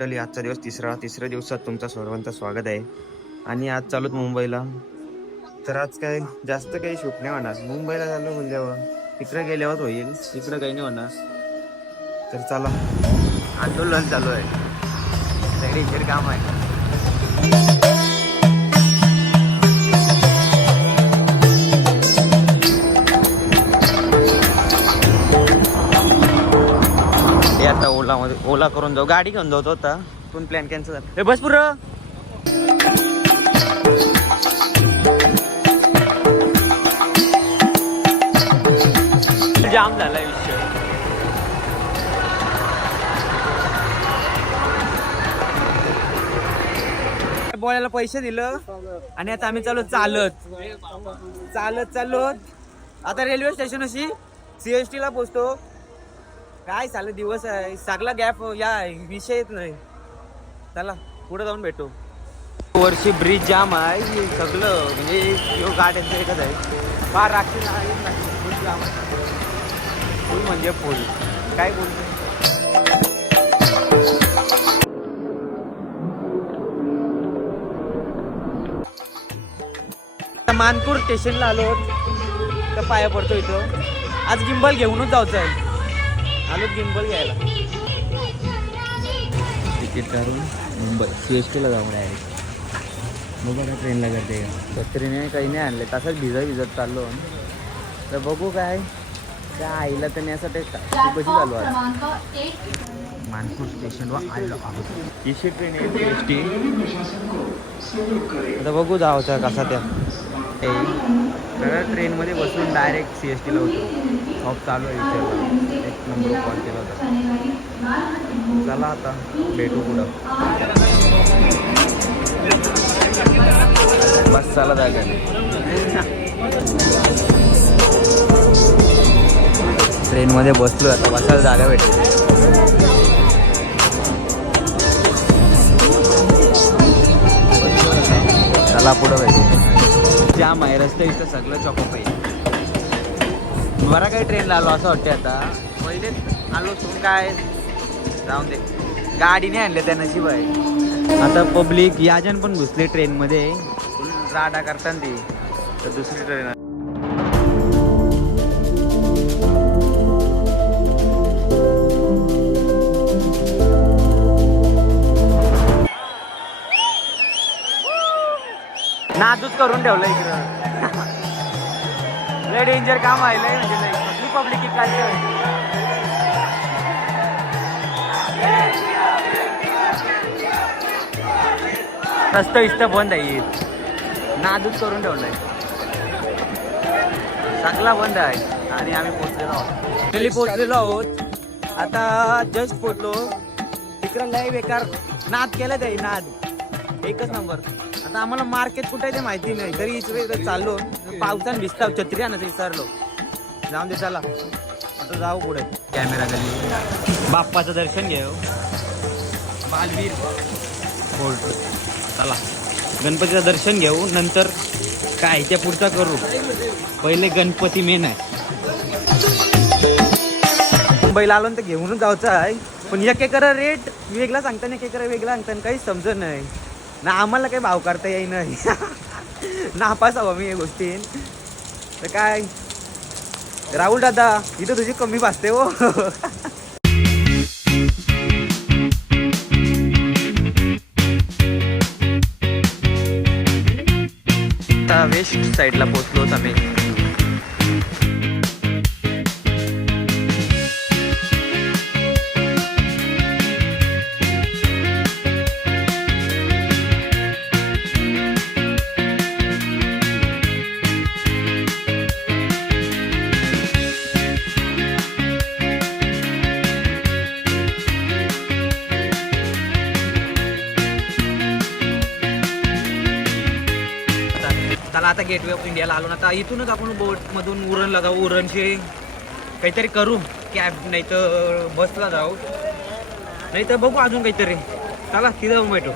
Totally आजचा दिवस तिसऱ्या दिवसात तुमचं सर्वांचं स्वागत आहे. आणि आज चालूत मुंबईला. तर आज काय जास्त काही शूट नाही होणार. मुंबईला झालं म्हणल्यावर तिकडे गेल्यावर होईल, तिकडे काही नाही होणार. तर चला, आंदोलन चालू आहे, तयारीचे काम आहे. आता ओला करून जाऊ, गाडी घेऊन जाऊ होता पण प्लॅन कॅन्सल झाला. हे बस पुरं जाम झाला विषय. बोलायला पैसे दिलं आणि आता आम्ही चालू चालत आता रेल्वे स्टेशन अशी CST ला पोहोचतो. काय चालू दिवस आहे, सगळा गॅप या विषय येत नाही. चला पुढे जाऊन भेटू. वर्षी ब्रिज जाम आहे सगळं, म्हणजे गाड्यांचं एकच आहे. फार राखी फुल जाम आहे, फुल म्हणजे फुल. काय बोलतो मानपूर स्टेशनला आलो तर पाया पडतो इथं. आज गिंबल घेऊनच जायचं आहे. आलो गिंबल घ्यायला. तिकीट काढून मुंबई CST ला जाऊन आहे. मग बघा ट्रेनला करते का, छत्रीने काही नाही आणले, तसंच भिजत चाललो. तर बघू काय त्या आईला तर नेण्यासाठी कशी चालू आहे. मानपूर स्टेशनवर आलो आहोत. इशी ट्रेन आहे CST. आता बघू जावचा कसा त्या ट्रेनमध्ये बसून डायरेक्ट CST ला होतो. ऑफ चालू आहे इथे. एक नंबर कॉल केला होता. चला आता भेटू पुढं. बस चला जागा ट्रेनमध्ये बसलो. आता बसायला जागा भेटते. चला पुढं भेटू. जाम आहे रस्ते इथं, सगळं चॉकअप आहे. बरा काही ट्रेनला आलो असं वाटते. आता पहिले आलो तू काय जाऊन दे, गाडीने आणले त्या नशीब आहे. आता पब्लिक याजन पण घुसले ट्रेनमध्ये, फुल राडा करताना ती. तर दुसरी ट्रेन नादूच करून ठेवलं इकडं. लय डेंजर काम आहे, लय म्हणजे लय पब्लिक काय. रस्ता इस्त बंद आहे, नादूच करून ठेवलाय, सगळा बंद आहे. आणि आम्ही पोचलेलो आहोत. आता जस्ट पोचलो. तिकडं लय बेकार नाद केलं ते, नाद एकच नंबर. आता आम्हाला मार्केट कुठे आहे ते माहिती नाही, तरी इकडे चाललो. पावसाने भिजता, छत्री आणत विसरलो. जाऊन दे चला आता जाऊ पुढे. कॅमेरा खाली बाप्पाचं दर्शन घेऊ. बालवीर फोर्ट. चला गणपतीचं दर्शन घेऊ, नंतर काय त्या पुढचा करू. पहिले गणपती मेन आहे. मुंबईला आलो तर घेऊनच जायचं आहे. पण एक एकर रेट वेगळा सांगताना, एक एकर वेगळा सांगताना काही समजत नाही ना. आम्हाला काही भाव करता येई नाही. नापास हवा मी या गोष्टी. तर काय राहुल दादा इथं तुझी कमी भासते हो. आता वेस्ट साईडला पोहोचलो आम्ही. चला आता गेटवे ऑफ इंडियाला आलो ना. आता इथूनच आपण बोटमधून उरणला जाऊ. उरणचे काहीतरी करू, कॅब नाही तर बसला जाऊ, नाही तर बघू अजून काहीतरी. चला तिथं जाऊन भेटू.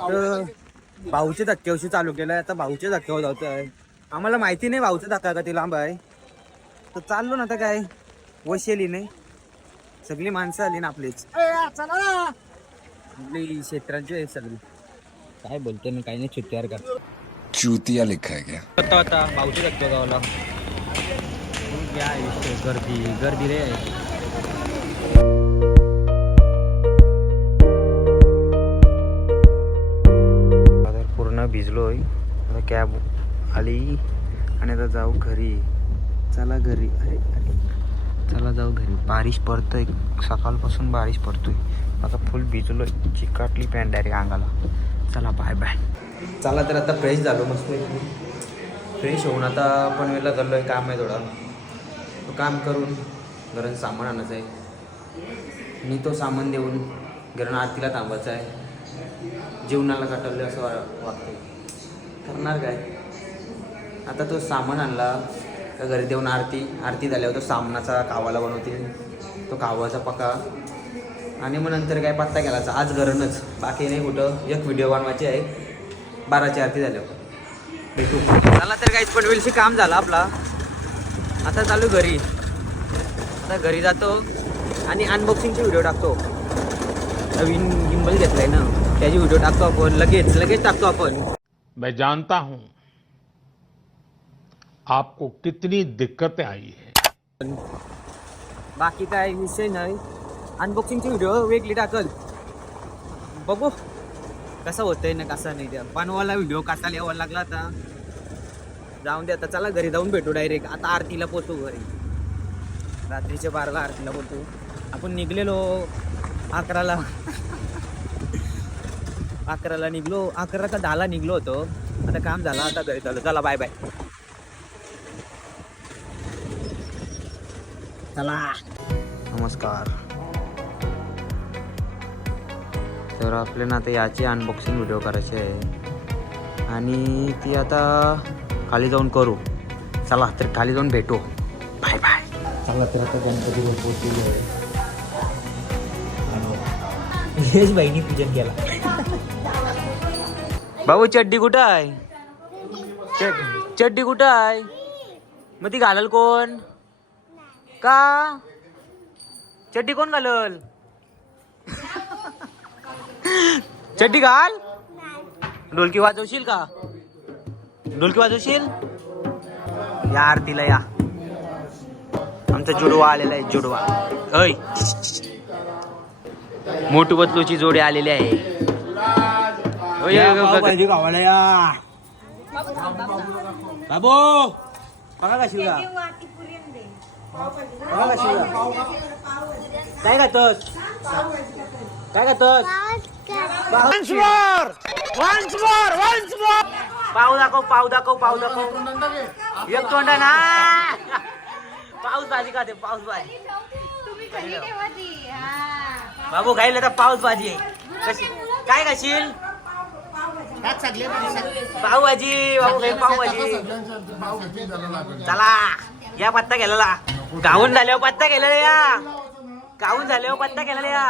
तर भाऊचे धक्क्यावशी चालू केलंय. आता भाऊचे धक्क्यावर जातोय. आम्हाला माहिती नाही भाऊचा धक्का का ती लांब आहे. तर चाललो ना आता काय वशेली नाही. सगळी माणसं आली ना आपलीच. आपली क्षेत्रांची आहे सगळी. काय बोलते मी काही नाही चित्त्यावर का चूतिया लिखा है क्या? आता भाऊचे धक्के गावाला गर्दी गर्दी रे. पूर्ण भिजलोय. आता कॅब आली आणि आता जाऊ घरी. चला घरी. अरे चला जाऊ घरी. बारिश पडतोय सकाळपासून बारिश पडतोय. आता फुल भिजलोय. चिकाटली पॅन्ट डायरेक्ट अंगाला. चला बाय बाय. चला तर आता फ्रेश झालो मस्त. फ्रेश होऊन आता पनवेलला चाललोय. काम आहे थोडा. तो काम करून घरात सामान आणायचं आहे. मी तो सामान देऊन घरात आरतीला थांबायचं आहे. जीवनाला काटवलं असं वाटतंय. करणार काय आता. तो सामान आणला का घरी देऊन आरती झाल्यावर तो सामनाचा कावाला बनवतील. तो कावाचा पका आणि मग नंतर काय पत्ता केलाचा. आज घरूनच बाकी नाही कुठं. एक व्हिडिओ बनवायची आहे 12ची आरती झाल्यावर. भेटू. चला तर काहीच पनवेलशी काम झालं आपला. आता चालू घरी. आता घरी जातो आणि अनबॉक्सिंगचे व्हिडिओ टाकतो. नवीन गिम्बल घेतलाय ना त्याची व्हिडिओ टाकतो आपण. लगेच टाकतो आपण. मैं जानता हूं आपको कितनी दिक्कतें आई है. बाकी काय विषय नाही. अनबॉक्सिंगचे व्हिडिओ वेगळी टाकल. बघू कसं होतंय ना कसं नाही. त्या बनवायला व्हिडिओ कसा लिहावा लागला. आता जाऊन दे. आता चला घरी जाऊन भेटू डायरेक्ट. आता आरतीला पोचू घरी. रात्रीच्या 12ला आरतीला पोचू. आपण निघलेलो 11ला. 11ला निघलो. 11 का 10ला निघलो होतो. आता काम झालं. आता घरी चालू. चला बाय बाय. चला नमस्कार. तर आपल्याला आता याची अनबॉक्सिंग व्हिडिओ करायची आहे आणि ती आता खाली जाऊन करू. चला तर खाली जाऊन भेटू. Bye bye. चला तर आता गणपती पोहोचलेली आहे. हेच बहिणी पूजन केला. भाऊ चड्डी कुठं आहे. चड्डी कुठं आहे. मग ती घालल कोण का. चड्डी कोण घालल. चड्डी घाल. ढोलकी वाजवशील का. ढोलकी वाजवशील. या आरतीला या. आमचा जुडवा आलेला आहे. जुडवा अय मोठू बदलूची जोडी आलेली आहे. गावाला या बाबू. बघा का शिवला. बघा का शिवला. काय खातोस. काय खातोस. पाव दाखव. पाव दाखव. पाव दाखव. एक तोंडा ना. पाऊस भाजी खाते. पाऊस भाजी. बाबू खायला तर पाऊस भाजी आहे. कशी काय खाशील. पावभाजी. पावभाजी. चला या पत्ता गेलेला. गाऊन झाल्यावर पत्ता गेलेला या. गाऊन झाल्यावर पत्ता गेलेला या.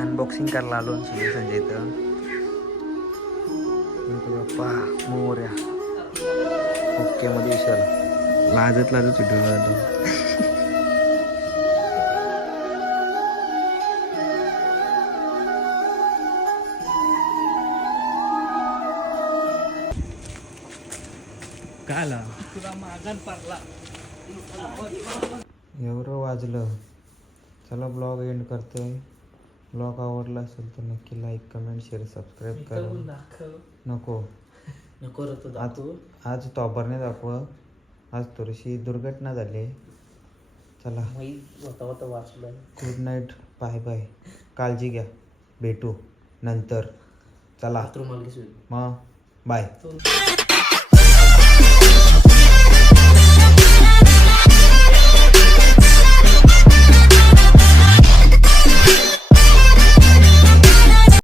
अनबॉक्सिंग करायला आलो संजय इथं. बाप्पा मोर्या. ओके मध्ये विचार लाजत व्हिडिओ. काला एवढं वाजलं. चला ब्लॉग एंड करतोय. ब्लॉग आवडला असेल तर नक्की लाईक कमेंट शेअर सबस्क्राईब करा. नको आज टॉपरने दाखव. आज थोडीशी दुर्घटना झाली. चला गुड नाईट. Bye bye. काळजी घ्या. भेटू नंतर. चला मग बाय.